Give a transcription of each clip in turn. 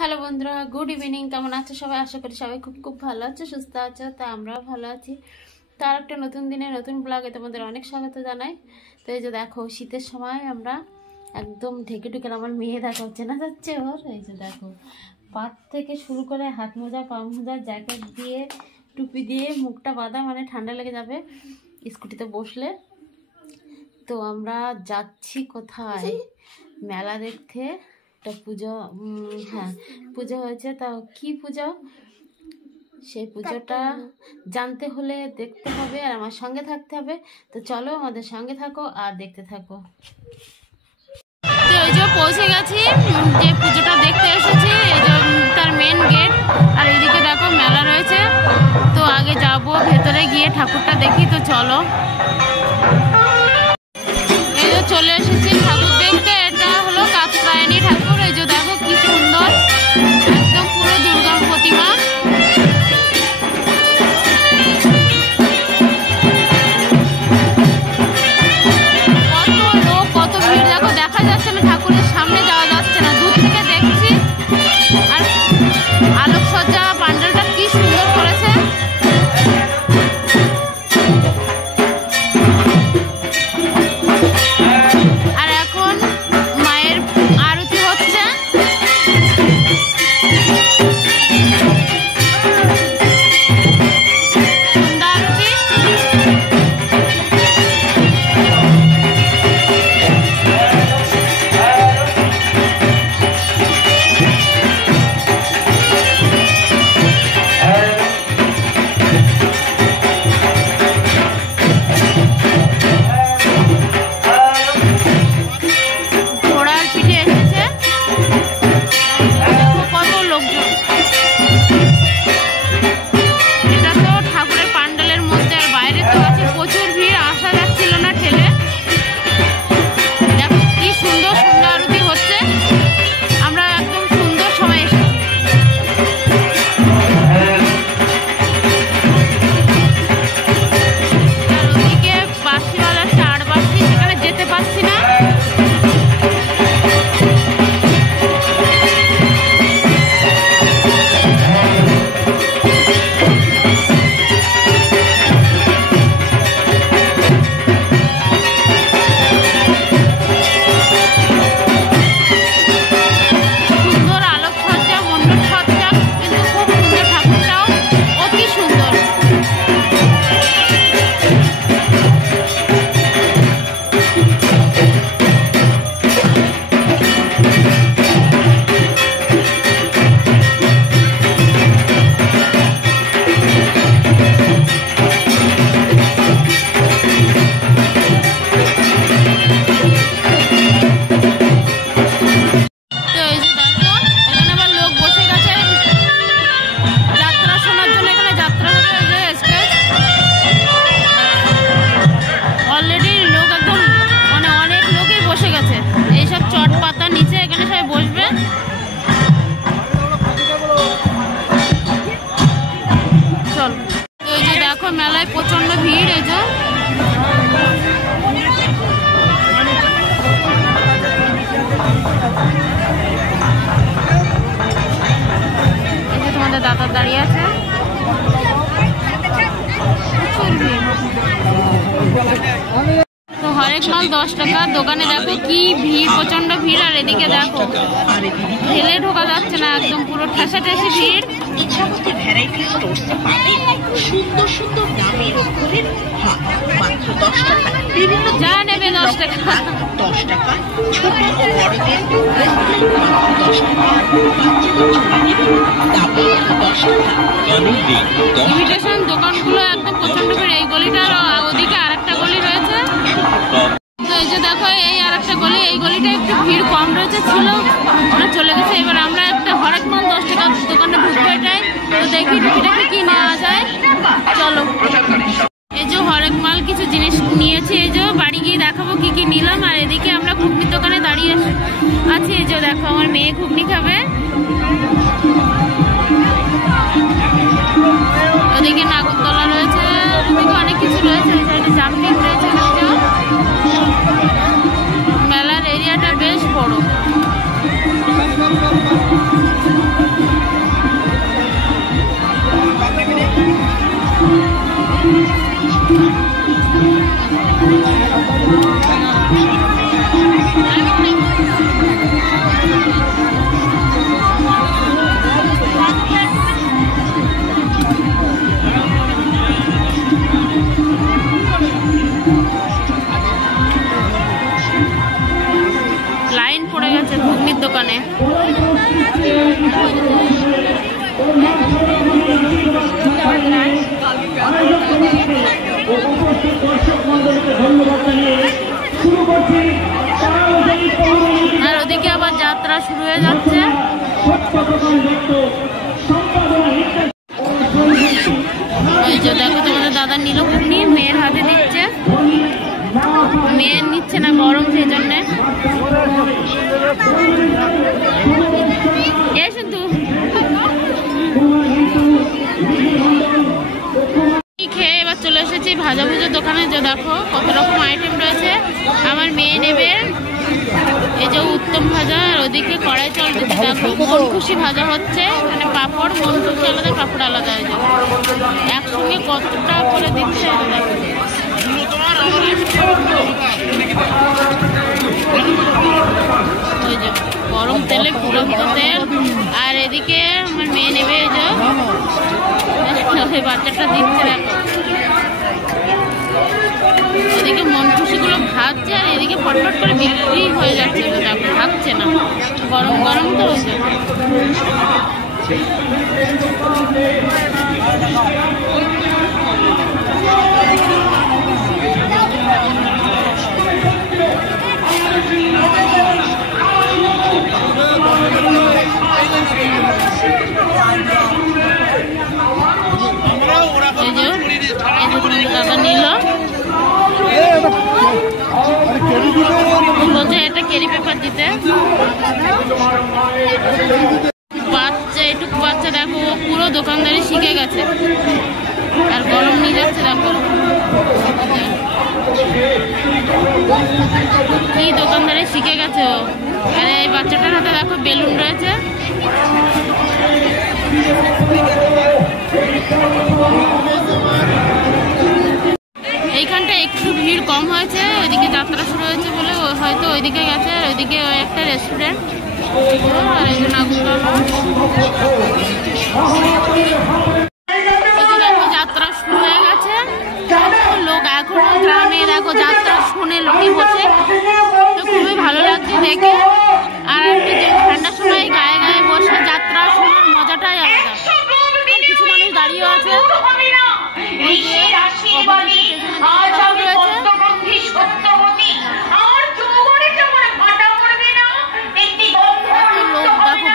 Hello বন্ধুরা, good evening. কেমন আছো সবাই? আশা করি সবাই খুব খুব ভালো আছো, সুস্থ আছো। তা আমরাও ভালো আছি। তার একটা নতুন দিনে নতুন ব্লগে তোমাদের অনেক স্বাগত জানাই। তো এই যে দেখো, শীতের সময় আমরা একদম ঢেকে ঢুকে, আমার মেয়ে দেখা হচ্ছে না যাচ্ছে ওর। এই যে দেখো, পাত থেকে শুরু করে হাত মোজা, পা মোজা, জ্যাকেট দিয়ে, টুপি দিয়ে মুখটা বাঁধা, মানে ঠান্ডা লেগে যাবে স্কুটিতে বসলে। তো আমরা যাচ্ছি কোথায়? মেলা দেখতে। একটা পুজো, হ্যাঁ পুজো হয়েছে। তা কি পুজো, সেই পুজোটা জানতে হলে দেখতে হবে আর আমার সঙ্গে থাকতে হবে। তো চলো আমাদের সঙ্গে থাকো আর দেখতে থাকো। তো এই যে পৌঁছে গেছি, যে পুজোটা দেখতে এসেছি, এই যে তার মেন গেট। আর এদিকে দেখো মেলা রয়েছে। তো আগে যাবো ভেতরে গিয়ে ঠাকুরটা দেখি। তো চলো, এই যে চলে এসেছি ঠাকুর দেখতে। এটা হলো কাত্যায়নী ঠাকুর। এই যে দেখো কি সুন্দর, একদম পুরো দুর্গা প্রতিমা। কত লোক, কত ভিড় দেখো, দেখা যাচ্ছে না, ঠাকুরের সামনে যাওয়া যাচ্ছে না, দূর থেকে দেখছি। আর আলোকসজ্জা প্যান্ডেলটা কি সুন্দর করেছে। আর এখন মায়ের আরতি হচ্ছে। সন্ধ্যা আরতি। ঘোড়ার পিঠে এসেছে, কত লোকজন। এটা তো ঠাকুরের প্যান্ডেলের মধ্যে, আর বাইরে তো আছে প্রচুর ভিড়, আসা যাচ্ছিল না ঠেলে। দেখো কি সুন্দর সন্ধ্যা আরতি হচ্ছে। আমরা একদম সুন্দর সময় এসেছি। আর ওদিকে বাঁশিওয়ালা চার বাঁশি, সেখানে যেতে পারছি না। সুন্দর আলোকসজ্জা, মণ্ডপ সজ্জা, কিন্তু খুব সুন্দর, ঠাকুরটাও অতি সুন্দর। তো এই যে দেখো, এখানে আবার লোক বসে গেছে যাত্রা শোনার জন্য। এখানে যাত্রা হবে, এই যে স্টেজ। অলরেডি লোক একদম, মানে অনেক লোকই বসে গেছে। এইসব চট পাতা নিচে এখানে সবাই বসবে। চল, তো এই যে দেখো মেলায় প্রচন্ড ভিড়। এই যে তোমাদের দাদা দাঁড়িয়ে আছে, প্রচুর ভিড়। তো হরেক মাল 10 টাকা। দোকানে দেখো কি ভিড়, প্রচন্ড ভিড়। আর এদিকে দেখো ঠেলে ঢোকা যাচ্ছে না, একদম পুরো ঠেসাঠেসি ভিড়। যা নেবে 10 টাকা। ইমিটেশন দোকানগুলো একদম প্রচন্ড ভিড়। এই গলিটার ওদিকে আরেকটা গলি রয়েছে। তো এই যে দেখো, এই আরেকটা গলি, এই গলিটা একটু ভিড় কম রয়েছে, ছিল, ওরা চলে গেছে। এবার আমরা একটা হরেক মাল 10 টাকা দোকানে ঢুকবো এটাই। তো দেখি টুকিটাকি কি নেওয়া যায়, চলো। এই যে হরেক মাল কিছু জিনিস নিয়েছি, এই যে বাড়ি গিয়ে দেখাবো কি কি নিলাম। আর এদিকে আমরা ঘুগনির দোকানে দাঁড়িয়ে আছি। এই যে দেখো, আমার মেয়ে ঘুগনি খাবে। ওদিকে নাগরদোলা রয়েছে, ওদিকে অনেক কিছু রয়েছে। এই সাইডে জাম্পিং রয়েছে। মেলার এরিয়াটা বেশ বড়। আর ওদিকে আবার যাত্রা শুরু হয়ে যাচ্ছে। ওই যে দেখো তোমাদের দাদা নিল ঘুগনি, মেয়ের হাতে দিচ্ছে, মেয়ের নিচ্ছে না গরম সেই জন্য। খেয়ে এবার চলে এসেছি ভাজা ভুজা দোকানে। যে দেখো কত রকম আইটেম রয়েছে। আমার মেয়ে নেবে এই যে উত্তম ভাজা, আর ওদিকে কড়াই চাল দিতে দেখো মন খুশি ভাজা হচ্ছে, মানে পাঁপড় মন খুশি আলাদা, পাঁপড় আলাদা, একসঙ্গে কতটা করে দিচ্ছে। ওই যে গরম তেলে ফুটন্ত তেল, আর এদিকে আমার মেয়ে নেবে এই যে বাচ্চাটা দিচ্ছে দেখো। এদিকে মন খুশিগুলো ভাজছে, আর এদিকে ফটফট করে বিক্রি হয়ে যাচ্ছে, দেখো ভাবছে না, গরম গরম তো হচ্ছে। দাদা নিল, বলছে এটা ক্যারি পেপার দিতে। বাচ্চা এটুকু বাচ্চা দেখো পুরো দোকানদারি শিখে গেছে, আর গরম নিয়ে যাচ্ছে দেখো কি দোকানদারি শিখে গেছে ও। আর এই বাচ্চাটার হাতে দেখো বেলুন রয়েছে। এইখানটা একটু ভিড় কম হয়েছে, ওইদিকে যাত্রা শুরু হয়েছে বলে হয়তো ওইদিকে গেছে। ওইদিকে ওই একটা রেস্টুরেন্ট, আর একজন দেখো যাত্রা শুরু হয়ে গেছে। লোক এখনো গ্রামে দেখো যাত্রা শুনে লোকে বসে, তো খুবই ভালো লাগছে দেখে। আর একটু ঠান্ডার সময় গায়ে গায়ে বসে যাত্রা শোনার মজাটাই আলাদা। কিছু মানুষ দাঁড়িয়েও আছে।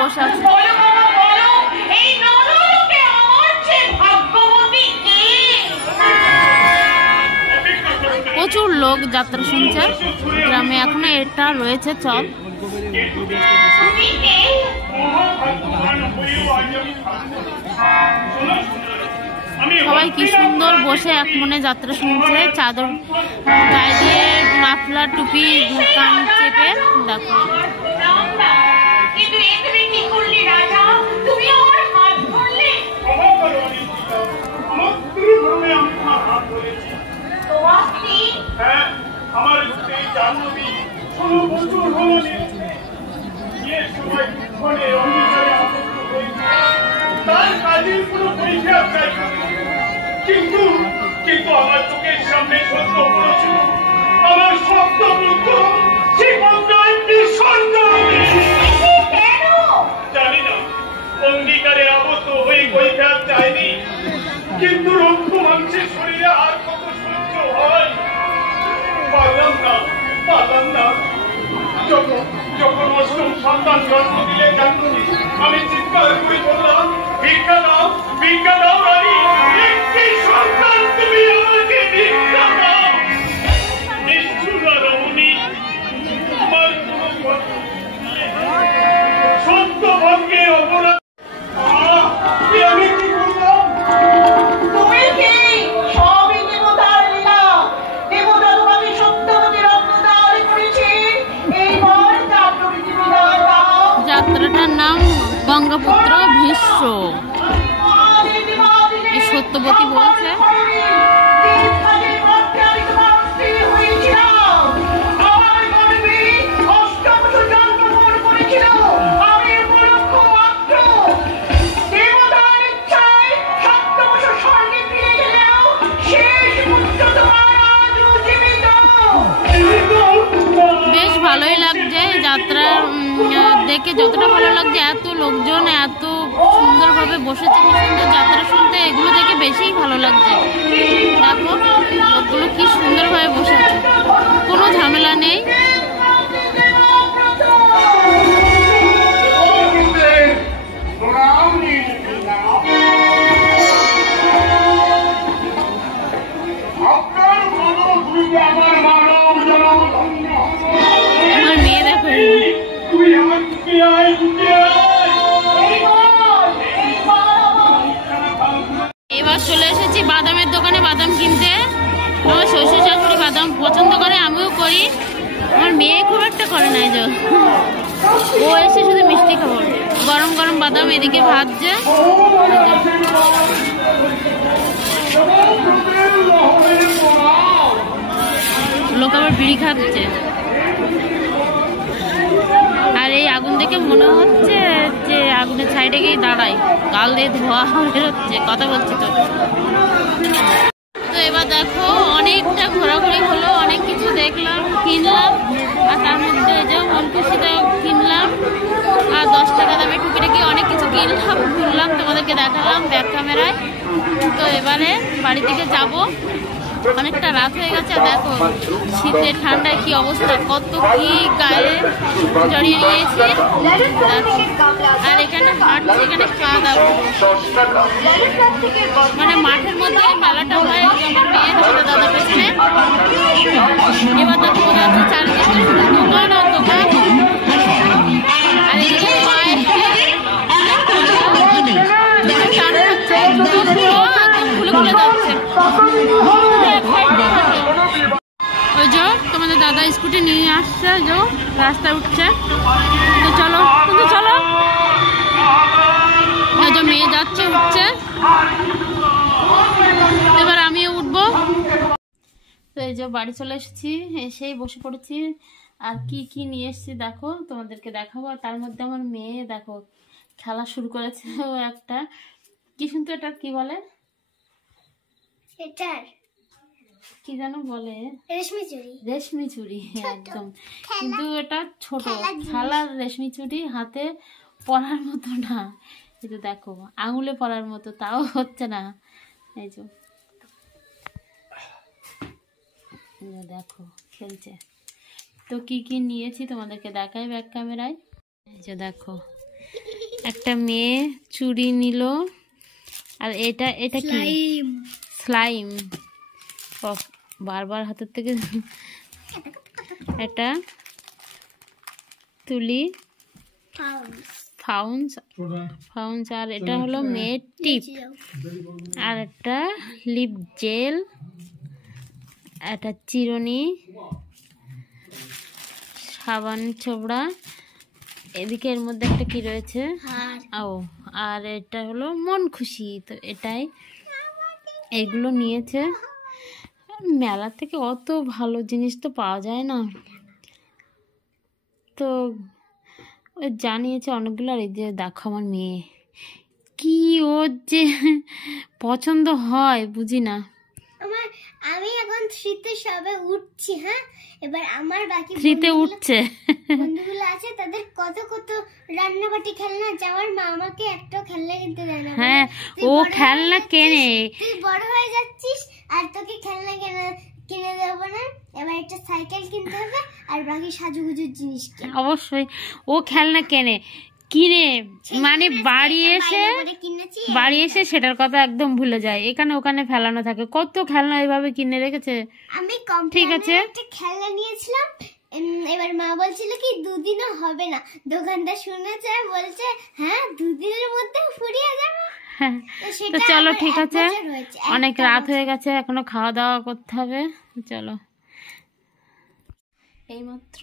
বসে আছে প্রচুর লোক যাত্রা শুনছে। গ্রামে এখনো এটা রয়েছে চল। সবাই কি সুন্দর বসে এক মনে যাত্রা শুনছে, চাদর গায়ে দিয়ে, মাফলার টুপি কান চেপে দেখো। কিন্তু কিন্তু আমার চোখের সামনে সত্য পড়েছিল, আমার সত্য বলতো জানি না অঙ্গীকারে আবদ্ধ হয়ে কৈফিয়ত চাইনি, কিন্তু রক্ত মাংসের শরীরে আর কত সহ্য হয়। পারলাম না। যখন অষ্টম সন্তান জন্ম দিলে জানছি, আমি চিৎকার করে বললাম, ভিক্ষা দাও রানী, একটি সন্তান তুমি আমাকে ভিক্ষা দাও। নিষ্ঠুরা রমণী, আমার সত্য ভঙ্গে অপরাধ আমি কি করলাম? তুমি কি সবই দেবতার লীলা। দেবতা তোমাকে সত্যবতী রত্নদান করেছে। এইবার যাত্রাটার নাম গঙ্গাপুত্র ভীষ্ম। এই সত্যবতী বলছে বেশ ভালোই লাগছে যাত্রা দেখে। যতটা ভালো লাগছে এত লোকজন এত সুন্দরভাবে বসেছে, কি সুন্দর যাত্রা শুনতে, এগুলো দেখে বেশিই ভালো লাগছে। দেখো লোকগুলো কি সুন্দরভাবে বসে আছে, কোনো ঝামেলা নেই। আমার মেয়ে দেখো, এবার চলে এসেছি বাদামের দোকানে বাদাম কিনতে। আমার শ্বশুর শাশুড়ি বাদাম পছন্দ করে, আমিও করি, আমার মেয়ে খুব একটা করে না। যে ও এসে শুধু মিষ্টি খাবার, গরম গরম বাদাম এদিকে ভাজছে, লোক আবার বিড়ি খাচ্ছে। আর এই আগুন দেখে মনে হচ্ছে যে আগুনের সাইডে গিয়ে দাঁড়াই, গাল দিয়ে ধোয়া বেরোচ্ছে, কথা বলছি তো। তো এবার দেখো অনেকটা ঘোরাঘুরি হলো, অনেক কিছু দেখলাম, কিনলাম, আর তার মধ্যে যে মনখুশিটা কিনলাম, আর 10 টাকা দামে টুকিটাকি অনেক কিছু কিনলাম, ঘুরলাম, তোমাদেরকে দেখালাম ব্যাক ক্যামেরায়। তো এবারে বাড়ি থেকে যাব, অনেকটা রাত হয়ে গেছে। দেখো শীতে ঠান্ডায় কি অবস্থা, কত কি গায়ে জড়িয়ে নিয়েছি। আর এখানে হাঁটছে, এখানে খাওয়া দাওয়া, মানে মাঠের মধ্যে মেলাটা হয়, আমার মেয়ের ছোট দাদা পেছনে। এবার দেখো বোঝা যাচ্ছে চারিদিকে দোকান আর দোকান। আর এদিকে মায়ের খুলে খুলে যাচ্ছে। ওই যে তোমাদের দাদা স্কুটি নিয়ে আসছে, যে রাস্তায় উঠছে। তো চলো, কিন্তু চলো, ওই যে মেয়ে যাচ্ছে, উঠছে, এবার আমিও উঠবো। তো এই যে বাড়ি চলে এসেছি, এসেই বসে পড়েছি। আর কি কি নিয়ে এসেছি দেখো, তোমাদেরকে দেখাবো। আর তার মধ্যে আমার মেয়ে দেখো খেলা শুরু করেছে। ও একটা কি শুনতো, এটা কি বলে, এটার কি যেন বলে, রেশমি চুড়ি। রেশমি চুড়ি, একদম। কিন্তু এটা ছোট খেলার রেশমি চুড়ি, হাতে পরার মতো না। এই যে দেখো আঙুলে পরার মতো, তাও হচ্ছে না। এই যে দেখো খেলছে। তো কি কি নিয়েছি তোমাদেরকে দেখাই ব্যাক ক্যামেরায়। এই যে দেখো একটা মেয়ে চুড়ি নিল, আর এটা এটা কি স্লাইম, বারবার হাতের থেকে। এটা তুলি ফাউন্স, আর এটা হলো মেয়ের টিপ, আর একটা লিপ জেল, একটা চিরুনি, সাবান ছোবড়া, এদিকে এর মধ্যে একটা কি রয়েছে, ও আর এটা হলো মন খুশি। তো এটাই, এগুলো নিয়েছে। মেলা থেকে অত ভালো জিনিস তো পাওয়া যায় না, তো জানিয়েছে অনেকগুলো। আর এই যে দেখো আমার মেয়ে কি, ওর যে পছন্দ হয় বুঝি না। আমি এখন শীতে সবে উঠছি। হ্যাঁ, এবার আমার বাকি শীতে উঠছে বন্ধুগুলো আছে, তাদের কত কত রান্নাবাটি খেলনা আছে। আমার মা আমাকে একটা খেলনা কিনতে দেয় না। হ্যাঁ, ও খেলনা কেনে, তুই বড় হয়ে যাচ্ছিস আর তোকে খেলনা কিনে দেবো না। এবার একটা সাইকেল কিনতে হবে, আর বাকি সাজুগুজুর জিনিস। অবশ্যই ও খেলনা কেনে, কিনে মানে বাড়ি এসে সেটার কথা একদম ভুলে যায়। এখানে ওখানে ফেলানো থাকে, কত খেলনা এইভাবে কিনে রেখেছে। আমি ঠিক আছে, একটা খেলনা নিয়েছিলাম, এবার মা বলছিল কি 2 দিনও হবে না। দোকানদার শুনেছে, বলছে হ্যাঁ 2 দিনের মধ্যে ফুরিয়ে যাবে। তো চলো ঠিক আছে, অনেক রাত হয়ে গেছে, এখনো খাওয়া দাওয়া করতে হবে। চলো, এইমাত্র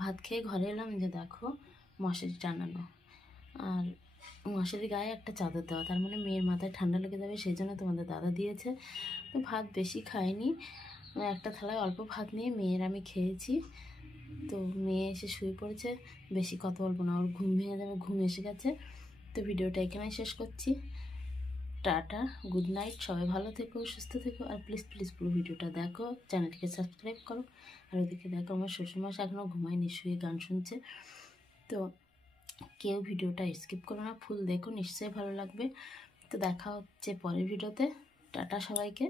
ভাত খেয়ে ঘরে এলাম। যে দেখো মশারি টানানো, আর মশারি গায়ে একটা চাদর দেওয়া, তার মানে মেয়ের মাথায় ঠান্ডা লেগে যাবে, সেই জন্য তোমাদের দাদা দিয়েছে। তো ভাত বেশি খাইনি, একটা থালায় অল্প ভাত নিয়ে মেয়ের আমি খেয়েছি। তো মেয়ে এসে শুয়ে পড়েছে, বেশি কথা বলবো না, ওর ঘুম ভেঙে যাবে, ঘুম এসে গেছে। তো ভিডিওটা এখানেই শেষ করছি। টাটা, গুড নাইট, সবাই ভালো থেকো, সুস্থ থেকো। আর প্লিজ প্লিজ পুরো ভিডিওটা দেখো, চ্যানেলটিকে সাবস্ক্রাইব করো। আর ওদিকে দেখো আমার শ্বশুরমশাই এখনও ঘুমায়নি, শুয়ে গান শুনছে। তো কেউ ভিডিওটা স্কিপ করো না, ফুল দেখো, নিশ্চয়ই ভালো লাগবে। তো দেখা হচ্ছে পরের ভিডিওতে। টাটা সবাইকে।